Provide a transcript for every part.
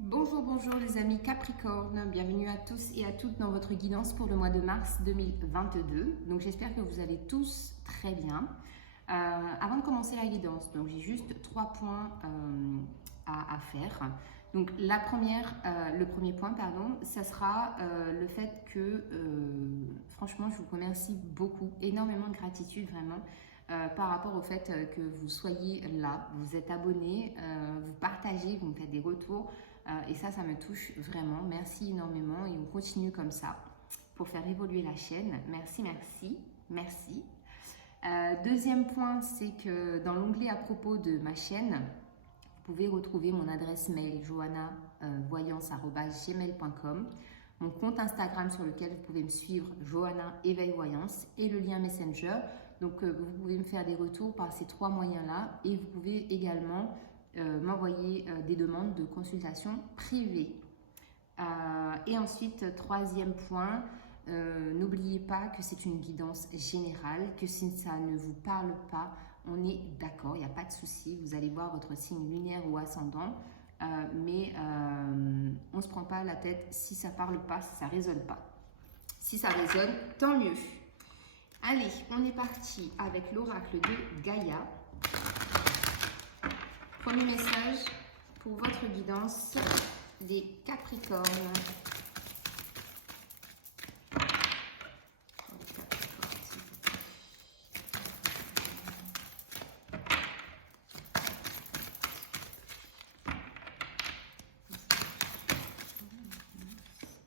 Bonjour, bonjour les amis Capricorne, bienvenue à tous et à toutes dans votre guidance pour le mois de mars 2022. Donc j'espère que vous allez tous très bien. Avant de commencer la guidance, donc j'ai juste 3 points à faire. Donc le premier point, pardon, ça sera le fait que franchement je vous remercie beaucoup, énormément de gratitude vraiment. Par rapport au fait que vous soyez là, vous êtes abonnés, vous partagez, vous me faites des retours. Et ça me touche vraiment. Merci énormément et on continue comme ça pour faire évoluer la chaîne. Merci, merci, merci. Deuxième point, c'est que dans l'onglet à propos de ma chaîne, vous pouvez retrouver mon adresse mail johanna-voyance@gmail.com, mon compte Instagram sur lequel vous pouvez me suivre, Johanna Éveil Voyance, et le lien Messenger. Donc vous pouvez me faire des retours par ces 3 moyens-là et vous pouvez également m'envoyer des demandes de consultation privée. Et ensuite, troisième point, n'oubliez pas que c'est une guidance générale, que si ça ne vous parle pas, on est d'accord, il n'y a pas de souci, vous allez voir votre signe lunaire ou ascendant, mais on ne se prend pas la tête si ça ne parle pas, si ça ne résonne pas. Si ça résonne, tant mieux. Allez, on est parti avec l'oracle de Gaïa. Premier message pour votre guidance des Capricornes.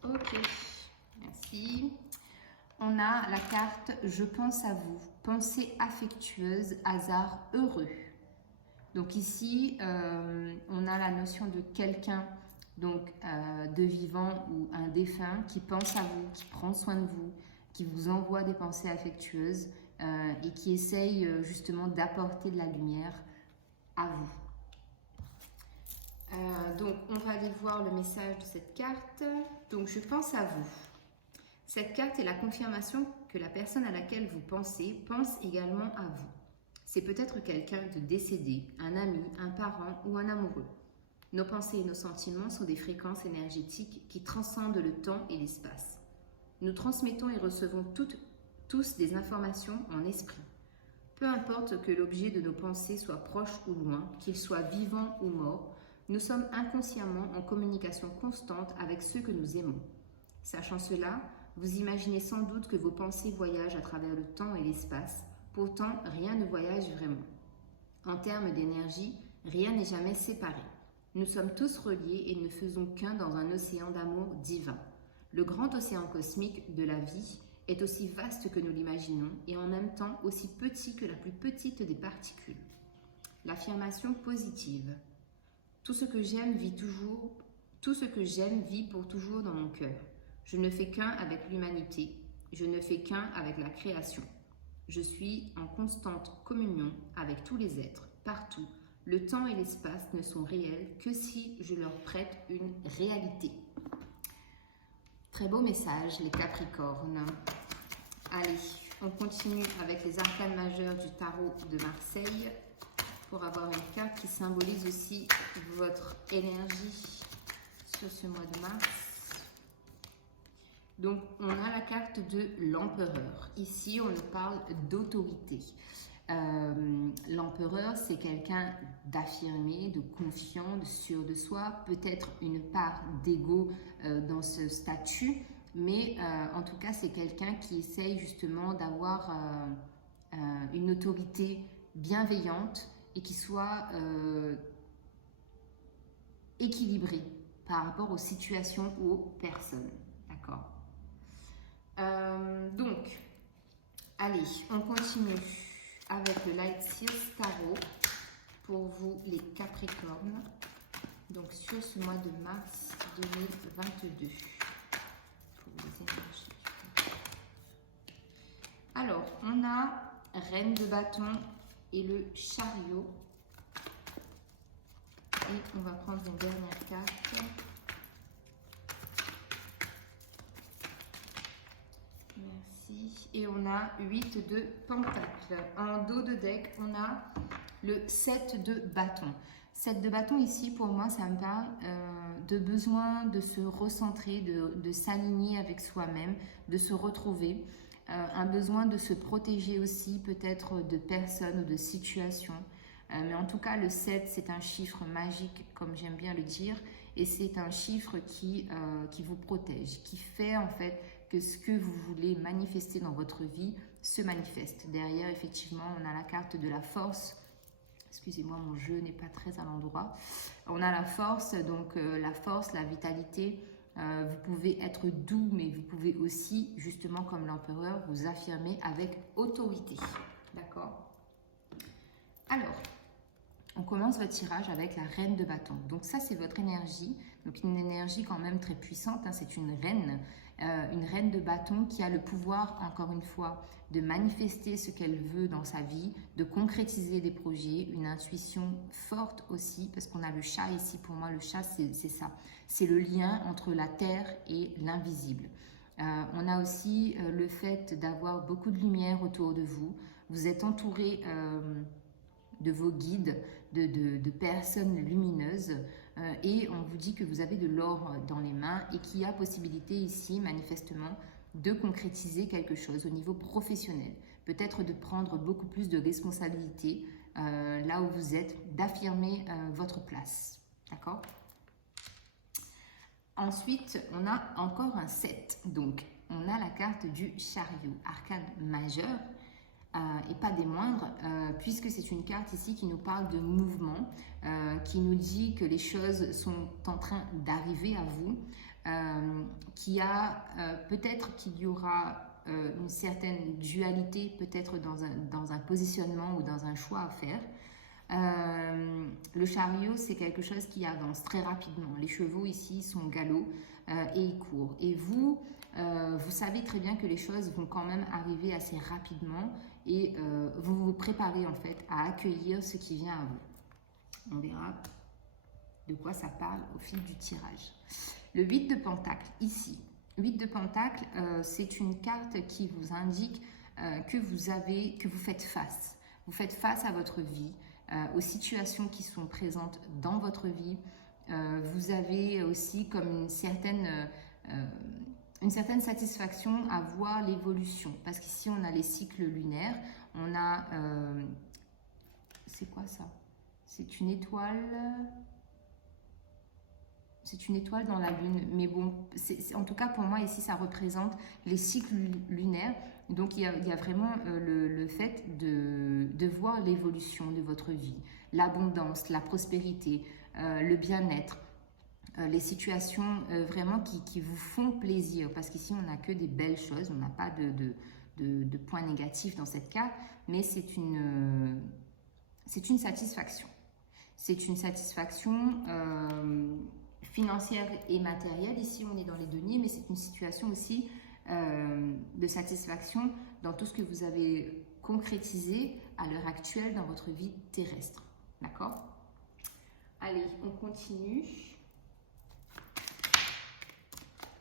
Ok, merci. On a la carte « Je pense à vous », pensée affectueuse, hasard heureux. Donc ici, on a la notion de quelqu'un, donc de vivant ou un défunt, qui pense à vous, qui prend soin de vous, qui vous envoie des pensées affectueuses et qui essaye justement d'apporter de la lumière à vous. Donc on va aller voir le message de cette carte. Donc je pense à vous. Cette carte est la confirmation que la personne à laquelle vous pensez pense également à vous. C'est peut-être quelqu'un de décédé, un ami, un parent ou un amoureux. Nos pensées et nos sentiments sont des fréquences énergétiques qui transcendent le temps et l'espace. Nous transmettons et recevons tous des informations en esprit. Peu importe que l'objet de nos pensées soit proche ou loin, qu'il soit vivant ou mort, nous sommes inconsciemment en communication constante avec ceux que nous aimons. Sachant cela, vous imaginez sans doute que vos pensées voyagent à travers le temps et l'espace. Pourtant, rien ne voyage vraiment. En termes d'énergie, rien n'est jamais séparé. Nous sommes tous reliés et ne faisons qu'un dans un océan d'amour divin. Le grand océan cosmique de la vie est aussi vaste que nous l'imaginons et en même temps aussi petit que la plus petite des particules. L'affirmation positive. Tout ce que j'aime vit pour toujours dans mon cœur. Je ne fais qu'un avec l'humanité. Je ne fais qu'un avec la création. Je suis en constante communion avec tous les êtres, partout. Le temps et l'espace ne sont réels que si je leur prête une réalité. Très beau message, les Capricornes. Allez, on continue avec les arcanes majeures du tarot de Marseille pour avoir une carte qui symbolise aussi votre énergie sur ce mois de mars. Donc, on a la carte de l'empereur. Ici, on nous parle d'autorité. L'empereur, c'est quelqu'un d'affirmé, de confiant, de sûr de soi, peut-être une part d'ego dans ce statut, mais en tout cas, c'est quelqu'un qui essaye justement d'avoir une autorité bienveillante et qui soit équilibrée par rapport aux situations ou aux personnes. D'accord ? Donc, allez, on continue avec le Light Seals Tarot pour vous les Capricornes. Donc, sur ce mois de mars 2022. Pour les énergies. Alors, on a Reine de bâton et le chariot. Et on va prendre une dernière carte. Merci. Et on a 8 de pentacles. En dos de deck, on a le 7 de bâton. 7 de bâton ici, pour moi, ça me parle de besoin de se recentrer, de s'aligner avec soi-même, de se retrouver, un besoin de se protéger aussi peut-être de personnes ou de situations. Mais en tout cas, le 7, c'est un chiffre magique, comme j'aime bien le dire, et c'est un chiffre qui vous protège, qui fait en fait que ce que vous voulez manifester dans votre vie se manifeste. Derrière, effectivement, on a la carte de la force. Excusez-moi, mon jeu n'est pas très à l'endroit. On a la force, donc la force, la vitalité. Vous pouvez être doux, mais vous pouvez aussi, justement comme l'empereur, vous affirmer avec autorité. D'accord? Alors, on commence votre tirage avec la reine de bâton. Donc ça, c'est votre énergie. Donc une énergie quand même très puissante. Hein. C'est une reine de bâton qui a le pouvoir, encore une fois, de manifester ce qu'elle veut dans sa vie, de concrétiser des projets, une intuition forte aussi, parce qu'on a le chat ici. Pour moi, le chat, c'est ça. C'est le lien entre la terre et l'invisible. On a aussi le fait d'avoir beaucoup de lumière autour de vous. Vous êtes entouré de vos guides, de personnes lumineuses, et on vous dit que vous avez de l'or dans les mains et qu'il y a possibilité ici, manifestement, de concrétiser quelque chose au niveau professionnel. Peut-être de prendre beaucoup plus de responsabilités là où vous êtes, d'affirmer votre place. D'accord? Ensuite, on a encore un 7. Donc, on a la carte du chariot, arcane majeur. Et pas des moindres, puisque c'est une carte ici qui nous parle de mouvement, qui nous dit que les choses sont en train d'arriver à vous, peut-être qu'il y aura une certaine dualité, peut-être dans un positionnement ou dans un choix à faire. Le chariot, c'est quelque chose qui avance très rapidement. Les chevaux ici sont galops et ils courent. Et vous savez très bien que les choses vont quand même arriver assez rapidement et vous vous préparez en fait à accueillir ce qui vient à vous. On verra de quoi ça parle au fil du tirage. Le 8 de Pentacle, ici. 8 de Pentacle, c'est une carte qui vous indique que vous faites face. Vous faites face à votre vie, aux situations qui sont présentes dans votre vie. Vous avez aussi comme une certaine satisfaction à voir l'évolution. Parce qu'ici, on a les cycles lunaires. On a... c'est quoi ça? C'est une étoile... C'est une étoile dans la lune. Mais bon, en tout cas, pour moi, ici, ça représente les cycles lunaires. Donc, il y a vraiment le fait de voir l'évolution de votre vie. L'abondance, la prospérité, le bien-être. Les situations vraiment qui vous font plaisir, parce qu'ici on n'a que des belles choses, on n'a pas de points négatifs dans cette carte, mais c'est une satisfaction. C'est une satisfaction financière et matérielle. Ici on est dans les deniers, mais c'est une situation aussi de satisfaction dans tout ce que vous avez concrétisé à l'heure actuelle dans votre vie terrestre. D'accord? Allez, on continue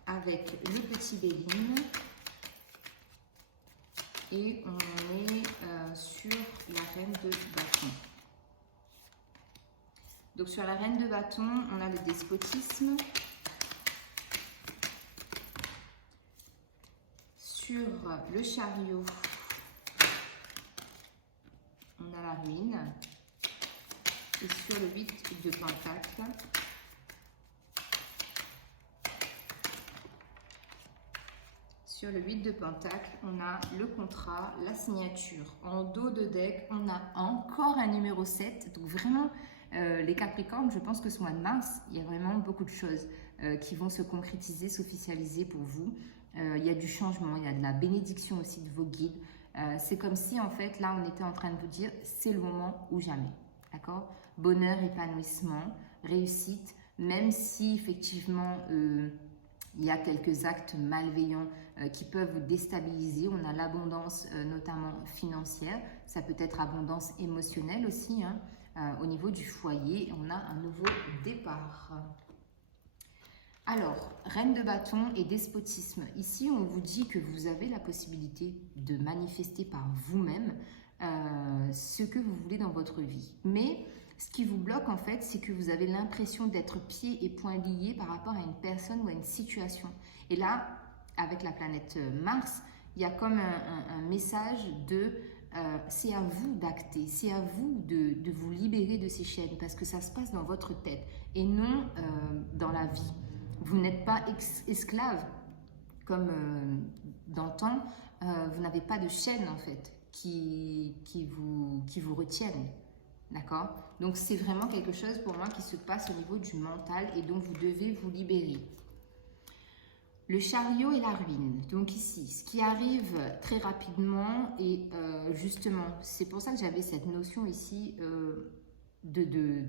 avec le petit Béline et on est sur la reine de bâton. Donc sur la reine de bâton, on a le despotisme. Sur le chariot, on a la ruine. Et sur le 8 de Pentacle, sur le 8 de Pentacle, on a le contrat, la signature. En dos de deck, on a encore un numéro 7. Donc vraiment, les Capricornes, je pense que ce mois de mars, il y a vraiment beaucoup de choses qui vont se concrétiser, s'officialiser pour vous. Il y a du changement, il y a de la bénédiction aussi de vos guides. C'est comme si, en fait, là, on était en train de vous dire, c'est le moment ou jamais. D'accord? Bonheur, épanouissement, réussite, même si, effectivement, il y a quelques actes malveillants qui peuvent vous déstabiliser. On a l'abondance, notamment financière. Ça peut être abondance émotionnelle aussi, hein. Au niveau du foyer, on a un nouveau départ. Alors, reine de bâton et despotisme. Ici, on vous dit que vous avez la possibilité de manifester par vous-même ce que vous voulez dans votre vie. Mais Ce qui vous bloque en fait, c'est que vous avez l'impression d'être pieds et poings liés par rapport à une personne ou à une situation. Et là, avec la planète Mars, il y a comme un message de c'est à vous d'acter, c'est à vous de vous libérer de ces chaînes parce que ça se passe dans votre tête et non dans la vie. Vous n'êtes pas esclave comme d'antan, vous n'avez pas de chaîne en fait qui vous retiennent. D'accord? Donc c'est vraiment quelque chose pour moi qui se passe au niveau du mental et donc vous devez vous libérer. Le chariot et la ruine. Donc ici, ce qui arrive très rapidement et justement, c'est pour ça que j'avais cette notion ici de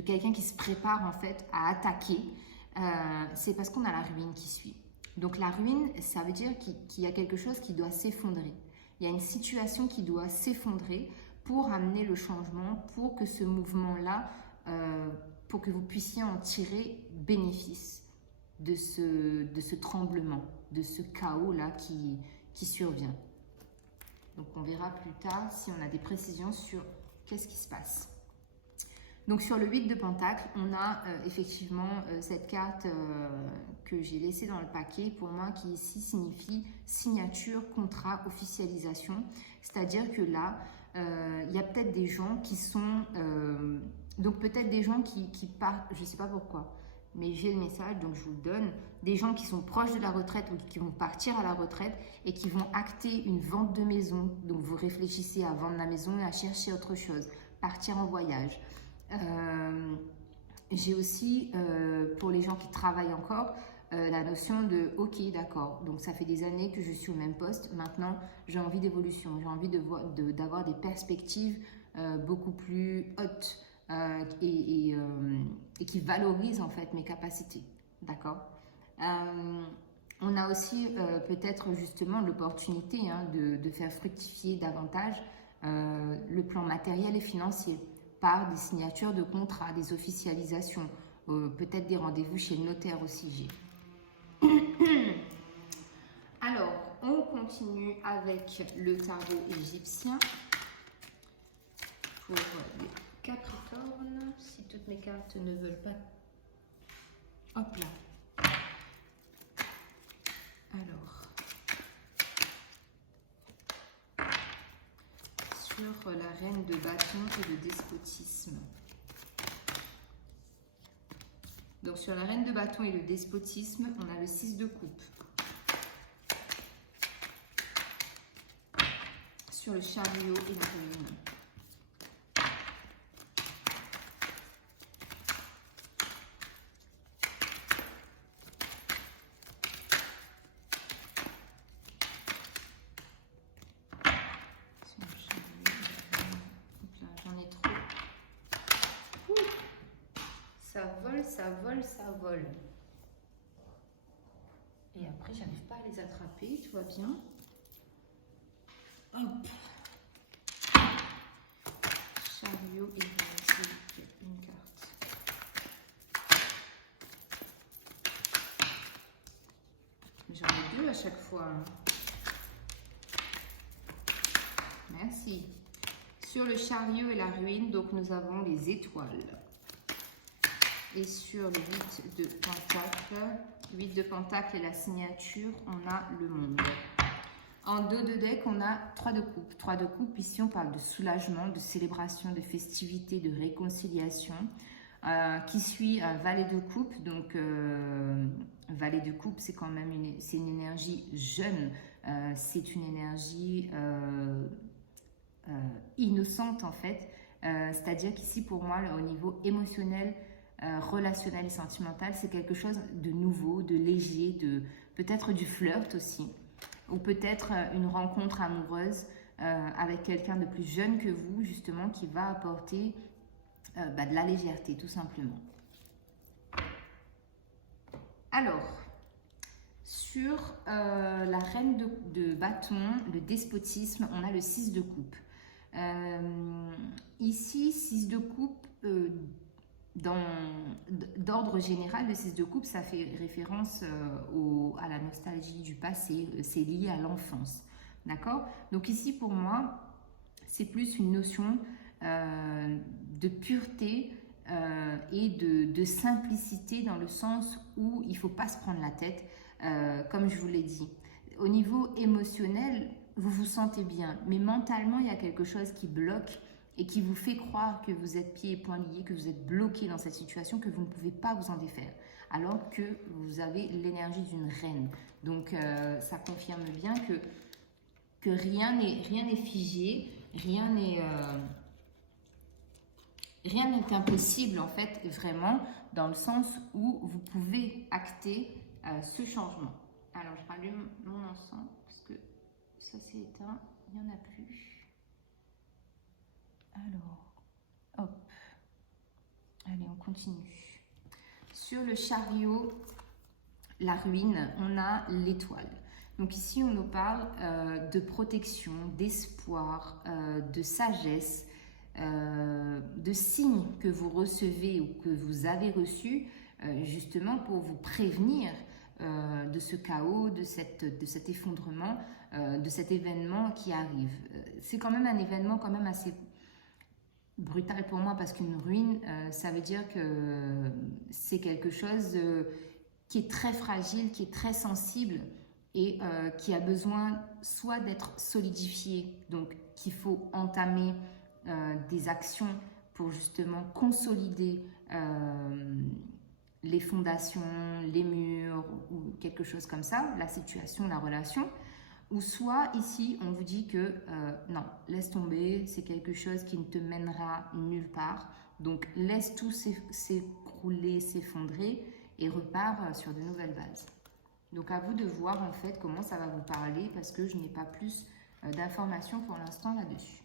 quelqu'un qui se prépare en fait à attaquer. C'est parce qu'on a la ruine qui suit. Donc la ruine, ça veut dire qu'il y a quelque chose qui doit s'effondrer. Il y a une situation qui doit s'effondrer pour amener le changement, pour que ce mouvement-là, pour que vous puissiez en tirer bénéfice de ce tremblement, de ce chaos-là qui survient. Donc on verra plus tard si on a des précisions sur qu'est-ce qui se passe. Donc sur le 8 de Pentacle, on a effectivement cette carte que j'ai laissée dans le paquet, pour moi qui ici signifie signature, contrat, officialisation. C'est-à-dire que là, il y a peut-être des gens qui sont... donc peut-être des gens qui partent, je ne sais pas pourquoi, mais j'ai le message, donc je vous le donne. Des gens qui sont proches de la retraite ou qui vont partir à la retraite et qui vont acter une vente de maison. Donc vous réfléchissez à vendre la maison et à chercher autre chose, partir en voyage. J'ai aussi, pour les gens qui travaillent encore, la notion de « ok, d'accord, donc ça fait des années que je suis au même poste, maintenant j'ai envie d'évolution, j'ai envie d'avoir des perspectives beaucoup plus hautes et qui valorisent en fait mes capacités, d'accord. On a aussi peut-être justement l'opportunité de faire fructifier davantage le plan matériel et financier par des signatures de contrats, des officialisations, peut-être des rendez-vous chez le notaire aussi j'ai. Alors, on continue avec le tarot égyptien pour les Capricornes, si toutes mes cartes ne veulent pas. Hop là. Alors, sur la reine de bâton et le despotisme. Donc sur la reine de bâton et le despotisme, on a le 6 de coupe. Sur le chariot et la ruine. J'en ai trop. Ça vole, ça vole, ça vole. Et après, j'arrive pas à les attraper, tout va bien. Hop. Chariot et c'est une carte. J'en ai deux à chaque fois. Merci. Sur le chariot et la ruine, donc nous avons les étoiles. Et sur le 8 de Pentacle, 8 de Pentacle et la signature, on a le monde. En dos de deck, on a 3 de coupe. 3 de coupe, ici on parle de soulagement, de célébration, de festivité, de réconciliation. Qui suit un valet de coupe. Donc, valet de coupe, c'est quand même une énergie jeune. C'est une énergie innocente en fait. C'est-à-dire qu'ici, pour moi, au niveau émotionnel, relationnel et sentimental, c'est quelque chose de nouveau, de léger, peut-être du flirt aussi, ou peut-être une rencontre amoureuse avec quelqu'un de plus jeune que vous, justement, qui va apporter de la légèreté, tout simplement. Alors, sur la reine de bâton, le despotisme, on a le 6 de coupe. Ici, 6 de coupe, d'ordre général, le 6 de coupe, ça fait référence à la nostalgie du passé, c'est lié à l'enfance, d'accord? Donc ici, pour moi, c'est plus une notion de pureté et de simplicité, dans le sens où il ne faut pas se prendre la tête, comme je vous l'ai dit. Au niveau émotionnel, vous vous sentez bien, mais mentalement, il y a quelque chose qui bloque et qui vous fait croire que vous êtes pieds et poings liés, que vous êtes bloqué dans cette situation, que vous ne pouvez pas vous en défaire, alors que vous avez l'énergie d'une reine. Donc, ça confirme bien que rien n'est figé, rien n'est impossible, en fait, vraiment, dans le sens où vous pouvez acter ce changement. Alors, je rallume mon encens, parce que ça s'est éteint, il n'y en a plus. Alors, hop. Allez, on continue. Sur le chariot, la ruine, on a l'étoile. Donc ici, on nous parle de protection, d'espoir, de sagesse, de signes que vous recevez ou que vous avez reçus, justement pour vous prévenir de ce chaos, de cet effondrement, de cet événement qui arrive. C'est quand même un événement quand même assez brutal pour moi, parce qu'une ruine, ça veut dire que c'est quelque chose qui est très fragile, qui est très sensible et qui a besoin soit d'être solidifié, donc qu'il faut entamer des actions pour justement consolider les fondations, les murs ou quelque chose comme ça, la situation, la relation. Ou soit ici on vous dit que non, laisse tomber, c'est quelque chose qui ne te mènera nulle part, donc laisse tout s'écrouler, s'effondrer et repars sur de nouvelles bases. Donc à vous de voir en fait comment ça va vous parler, parce que je n'ai pas plus d'informations pour l'instant là-dessus.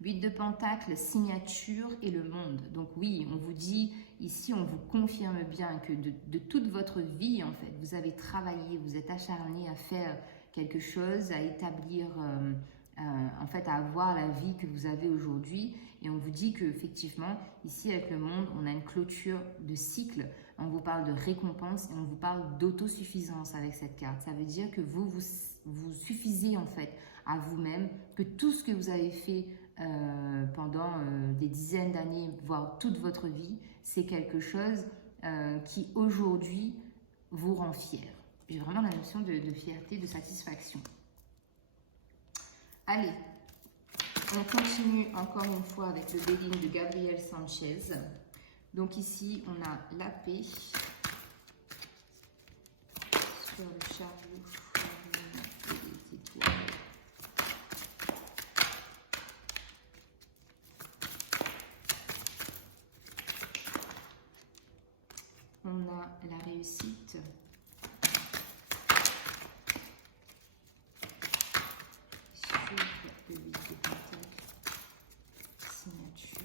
8 de Pentacles, signature et le monde. Donc oui, on vous dit ici, on vous confirme bien que de toute votre vie en fait, vous avez travaillé, vous êtes acharné à faire quelque chose, à établir, en fait, à avoir la vie que vous avez aujourd'hui. Et on vous dit qu'effectivement, ici avec le monde, on a une clôture de cycle. On vous parle de récompense et on vous parle d'autosuffisance avec cette carte. Ça veut dire que vous suffisez en fait à vous-même, que tout ce que vous avez fait pendant des dizaines d'années, voire toute votre vie, c'est quelque chose qui aujourd'hui vous rend fier. J'ai vraiment la notion de fierté, de satisfaction. Allez, on continue encore une fois avec le Béline de Gabriel Sanchez. Donc ici, on a la paix sur le chariot et les étoiles. On a la réussite. Le 8 de Pentacles, signature.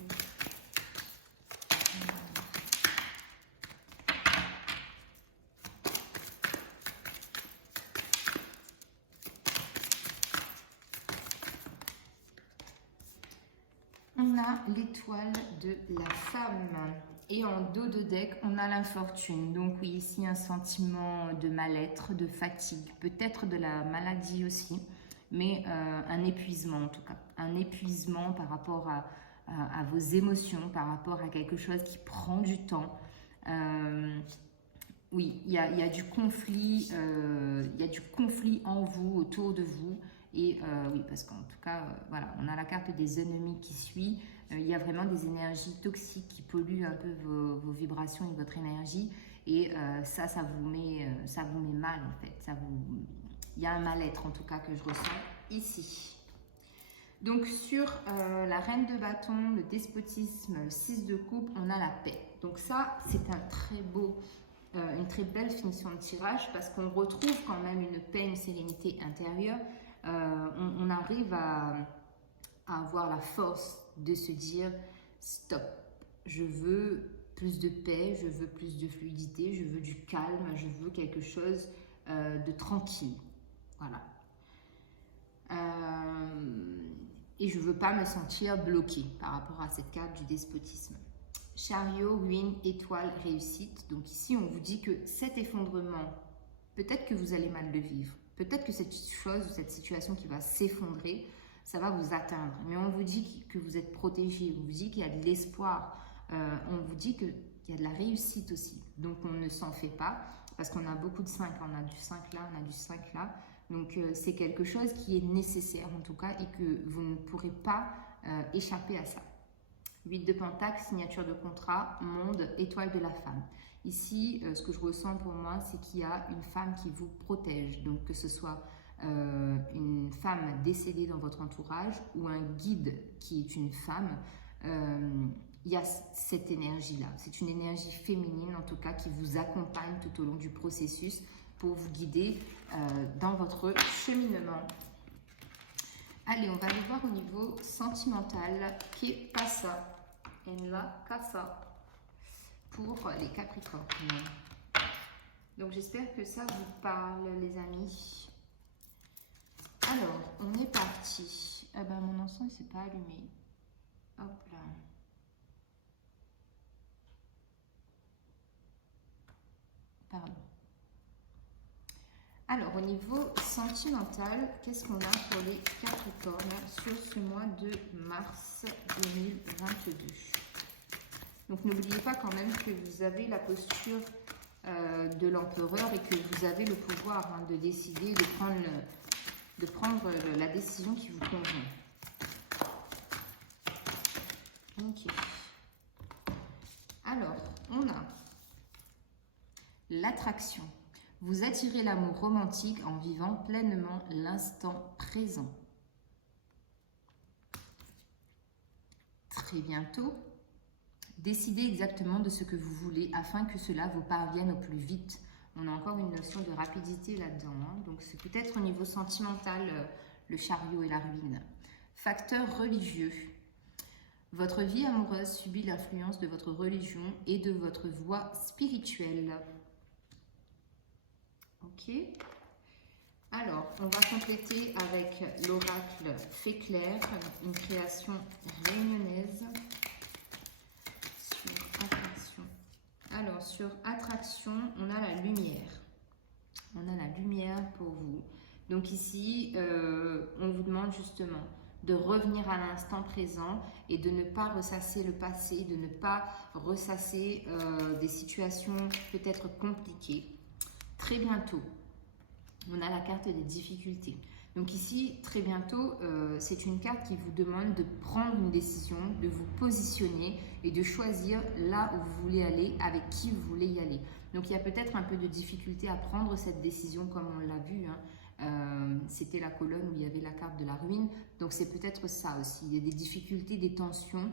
On a l'étoile de la femme. Et en dos de deck, on a l'infortune. Donc oui, ici un sentiment de mal-être, de fatigue, peut-être de la maladie aussi, mais un épuisement en tout cas. Un épuisement par rapport à vos émotions, par rapport à quelque chose qui prend du temps. Oui, il y a du conflit, en vous, autour de vous. Et oui, parce qu'en tout cas, voilà, on a la carte des ennemis qui suit. Il y a vraiment des énergies toxiques qui polluent un peu vos vibrations et votre énergie. Et ça vous met mal en fait. Il y a un mal-être en tout cas que je ressens ici. Donc sur la reine de bâton, le despotisme, le 6 de coupe, on a la paix. Donc ça, c'est un très beau... une très belle finition de tirage, parce qu'on retrouve quand même une paix, une sérénité intérieure. On arrive à avoir la force de se dire stop, je veux plus de paix, je veux plus de fluidité, je veux du calme, je veux quelque chose de tranquille. Voilà. Et je ne veux pas me sentir bloquée par rapport à cette carte du despotisme. Chariot, ruine, étoile, réussite. Donc ici, on vous dit que cet effondrement, peut-être que vous allez mal le vivre. Peut-être que cette chose ou cette situation qui va s'effondrer, ça va vous atteindre. Mais on vous dit que vous êtes protégé, on vous dit qu'il y a de l'espoir, on vous dit qu'il y a de la réussite aussi. Donc on ne s'en fait pas, parce qu'on a beaucoup de 5, on a du 5 là, on a du 5 là. Donc c'est quelque chose qui est nécessaire en tout cas et que vous ne pourrez pas échapper à ça. 8 de Pentacle, signature de contrat, monde, étoile de la femme. Ici, ce que je ressens pour moi, c'est qu'il y a une femme qui vous protège. Donc que ce soit une femme décédée dans votre entourage ou un guide qui est une femme, il y a cette énergie-là. C'est une énergie féminine en tout cas qui vous accompagne tout au long du processus pour vous guider dans votre cheminement. Allez, on va aller voir au niveau sentimental. Qu'est passa en la casa pour les Capricornes. Donc j'espère que ça vous parle, les amis. Alors, on est parti. Ah ben, mon encens, il ne s'est pas allumé. Hop là. Pardon. Alors, au niveau sentimental, qu'est-ce qu'on a pour les Capricornes sur ce mois de mars 2022? Donc, n'oubliez pas quand même que vous avez la posture de l'empereur et que vous avez le pouvoir de décider, de prendre la décision qui vous convient. Ok. Alors, on a l'attraction. Vous attirez l'amour romantique en vivant pleinement l'instant présent. Très bientôt, décidez exactement de ce que vous voulez afin que cela vous parvienne au plus vite. On a encore une notion de rapidité là-dedans. Donc, c'est peut-être au niveau sentimental, le chariot et la ruine. Facteur religieux. Votre vie amoureuse subit l'influence de votre religion et de votre voie spirituelle. Ok. Alors, on va compléter avec l'oracle Fée Claire, une création réunionnaise sur attraction. Alors, sur attraction, on a la lumière. On a la lumière pour vous. Donc ici, on vous demande justement de revenir à l'instant présent et de ne pas ressasser le passé, de ne pas ressasser des situations peut-être compliquées. Très bientôt, on a la carte des difficultés. Donc ici, très bientôt, c'est une carte qui vous demande de prendre une décision, de vous positionner et de choisir là où vous voulez aller, avec qui vous voulez y aller. Donc il y a peut-être un peu de difficulté à prendre cette décision comme on l'a vu. C'était la colonne où il y avait la carte de la ruine. Donc c'est peut-être ça aussi. Il y a des difficultés, des tensions.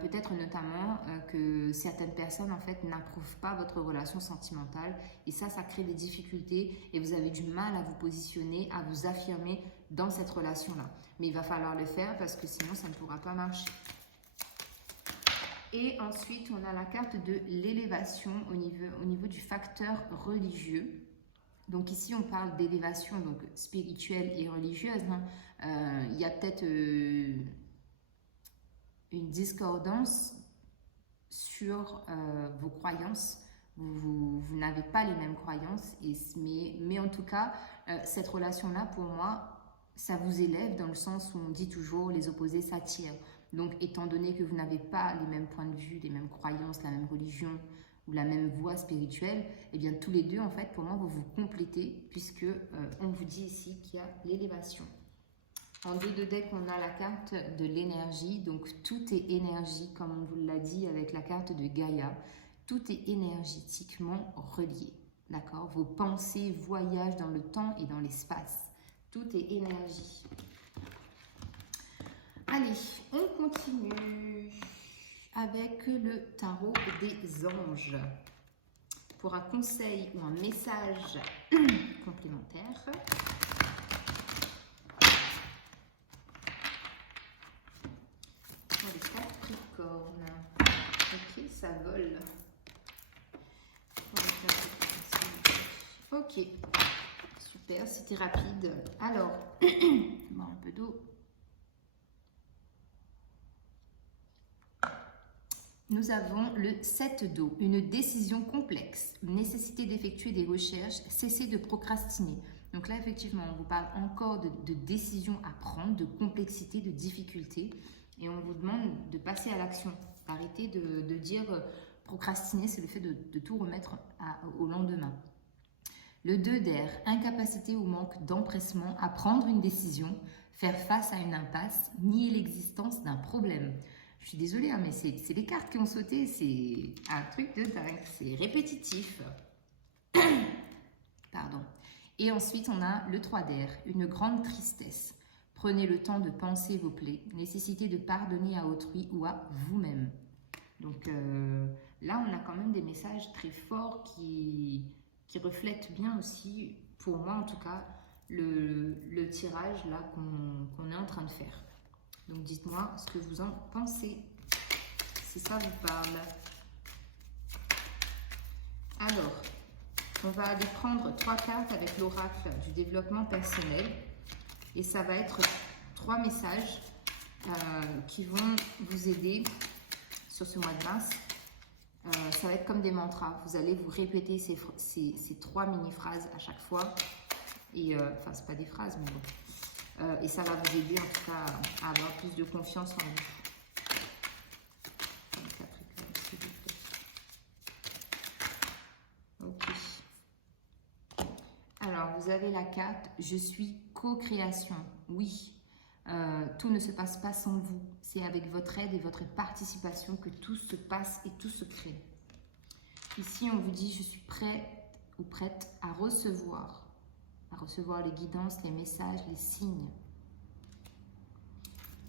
Peut-être notamment que certaines personnes en fait n'approuvent pas votre relation sentimentale et ça crée des difficultés et vous avez du mal à vous positionner, à vous affirmer dans cette relation-là. Mais il va falloir le faire parce que sinon ça ne pourra pas marcher. Et ensuite, on a la carte de l'élévation au niveau du facteur religieux. Donc ici, on parle d'élévation donc spirituelle et religieuse. Il y a peut-être une discordance sur vos croyances. Vous n'avez pas les mêmes croyances, mais en tout cas, cette relation-là, pour moi, ça vous élève dans le sens où on dit toujours les opposés s'attirent. Donc, étant donné que vous n'avez pas les mêmes points de vue, les mêmes croyances, la même religion ou la même voie spirituelle, eh bien, tous les deux, en fait, pour moi, vous vous complétez puisque on vous dit ici qu'il y a l'élévation. En dos de deck, on a la carte de l'énergie. Donc, tout est énergie, comme on vous l'a dit avec la carte de Gaïa. Tout est énergétiquement relié. D'accord? Vos pensées voyagent dans le temps et dans l'espace. Tout est énergie. Allez, on continue avec le tarot des anges. Pour un conseil ou un message complémentaire. Pour les Capricornes. Ok, ça vole. Ok, super, c'était rapide. Alors, bon, un peu d'eau. Nous avons le 7 d'eau, une décision complexe, nécessité d'effectuer des recherches, cessez de procrastiner. Donc là, effectivement, on vous parle encore de décisions à prendre, de complexité, de difficulté. Et on vous demande de passer à l'action. Arrêtez de dire procrastiner, c'est le fait de tout remettre au lendemain. Le 2 d'air, incapacité ou manque d'empressement à prendre une décision, faire face à une impasse, nier l'existence d'un problème. Je suis désolée, hein, mais c'est les cartes qui ont sauté, c'est un truc de dingue, c'est répétitif. Pardon. Et ensuite, on a le 3 d'air, une grande tristesse. Prenez le temps de penser vos plaies, nécessité de pardonner à autrui ou à vous-même. Donc là, on a quand même des messages très forts qui reflètent bien aussi, pour moi en tout cas, le tirage là qu'on est en train de faire. Donc dites-moi ce que vous en pensez, si ça vous parle. Alors, on va aller prendre 3 cartes avec l'oracle du développement personnel. Et ça va être 3 messages qui vont vous aider sur ce mois de mars. Ça va être comme des mantras. Vous allez vous répéter ces 3 mini-phrases à chaque fois. Et enfin, c'est pas des phrases, mais bon. Et ça va vous aider en tout cas à avoir plus de confiance en vous. Ok. Alors, vous avez la carte « Je suis co-création ». Oui, tout ne se passe pas sans vous. C'est avec votre aide et votre participation que tout se passe et tout se crée. Ici, on vous dit « Je suis prête ou prête à recevoir les guidances, les messages, les signes ».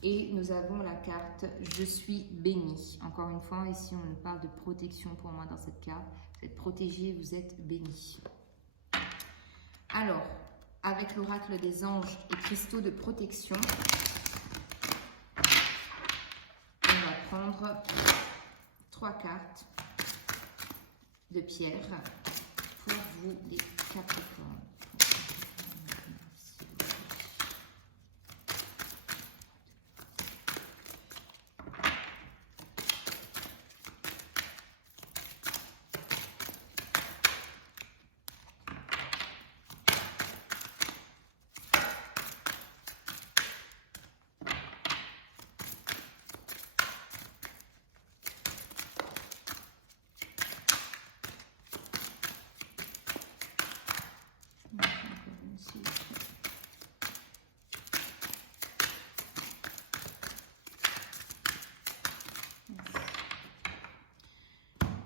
Et nous avons la carte « Je suis bénie ». Encore une fois, ici, on nous parle de protection pour moi dans cette carte. Vous êtes protégé, vous êtes béni. Alors, avec l'oracle des anges et cristaux de protection, on va prendre 3 cartes de pierre pour vous les Capricornes.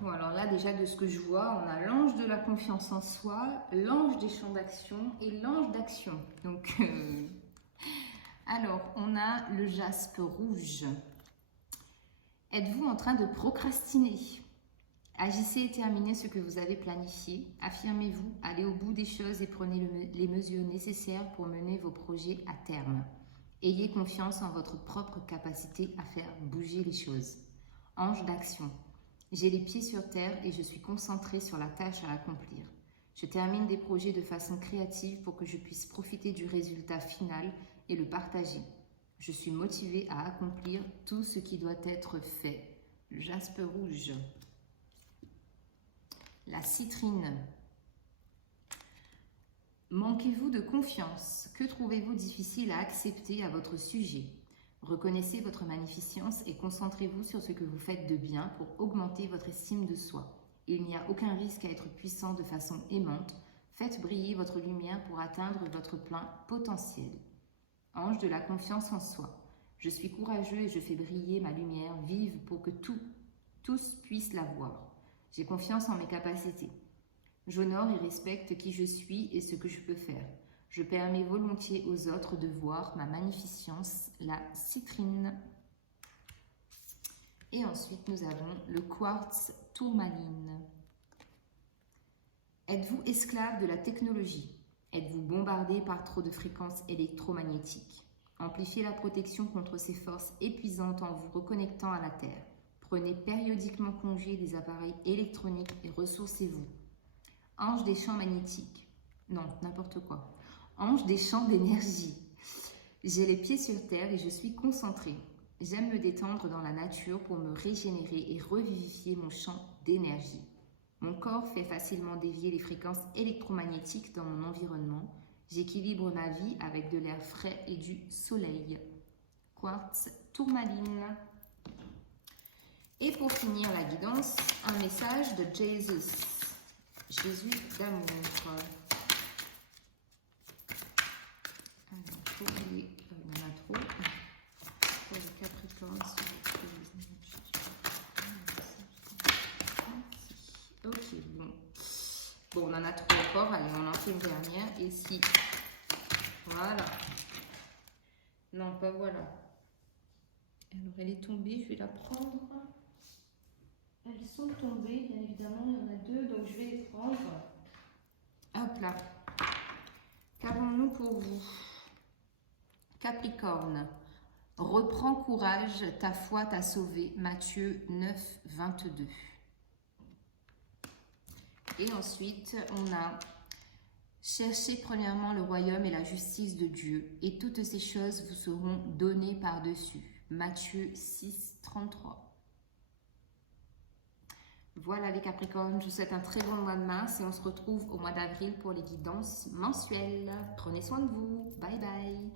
Bon, alors là, déjà, de ce que je vois, on a l'ange de la confiance en soi, l'ange des champs d'action et l'ange d'action. Donc, alors, on a le jaspe rouge. Êtes-vous en train de procrastiner? Agissez et terminez ce que vous avez planifié. Affirmez-vous, allez au bout des choses et prenez les mesures nécessaires pour mener vos projets à terme. Ayez confiance en votre propre capacité à faire bouger les choses. Ange d'action. J'ai les pieds sur terre et je suis concentrée sur la tâche à accomplir. Je termine des projets de façon créative pour que je puisse profiter du résultat final et le partager. Je suis motivée à accomplir tout ce qui doit être fait. Le jaspe rouge. La citrine. Manquez-vous de confiance? Que trouvez-vous difficile à accepter à votre sujet? Reconnaissez votre magnificence et concentrez-vous sur ce que vous faites de bien pour augmenter votre estime de soi. Il n'y a aucun risque à être puissant de façon aimante. Faites briller votre lumière pour atteindre votre plein potentiel. Ange de la confiance en soi. Je suis courageux et je fais briller ma lumière vive pour que tous puissent la voir. J'ai confiance en mes capacités. J'honore et respecte qui je suis et ce que je peux faire. Je permets volontiers aux autres de voir ma magnificence, la citrine. Et ensuite, nous avons le quartz tourmaline. Êtes-vous esclave de la technologie? Êtes-vous bombardé par trop de fréquences électromagnétiques? Amplifiez la protection contre ces forces épuisantes en vous reconnectant à la Terre. Prenez périodiquement congé des appareils électroniques et ressourcez-vous. Ange des champs magnétiques. Non, n'importe quoi. Ange des champs d'énergie. J'ai les pieds sur terre et je suis concentrée. J'aime me détendre dans la nature pour me régénérer et revivifier mon champ d'énergie. Mon corps fait facilement dévier les fréquences électromagnétiques dans mon environnement. J'équilibre ma vie avec de l'air frais et du soleil. Quartz tourmaline. Et pour finir la guidance, un message de Jésus. Jésus d'amour. Alors, faut oublier, il y en a trop. Pour le Capricorne, ok, bon. Bon, on en a trop encore. Allez, on en fait une dernière. Et si. Voilà. Non, pas voilà. Alors, elle est tombée. Je vais la prendre. Elles sont tombées, bien évidemment. Il y en a deux, donc je vais les prendre. Hop là. Qu'avons-nous pour vous? Capricorne. Reprends courage, ta foi t'a sauvé. Matthieu 9, 22. Et ensuite, on a cherchez premièrement le royaume et la justice de Dieu, et toutes ces choses vous seront données par-dessus. Matthieu 6, 33. Voilà les Capricornes, je vous souhaite un très bon mois de mars et on se retrouve au mois d'avril pour les guidances mensuelles. Prenez soin de vous. Bye bye.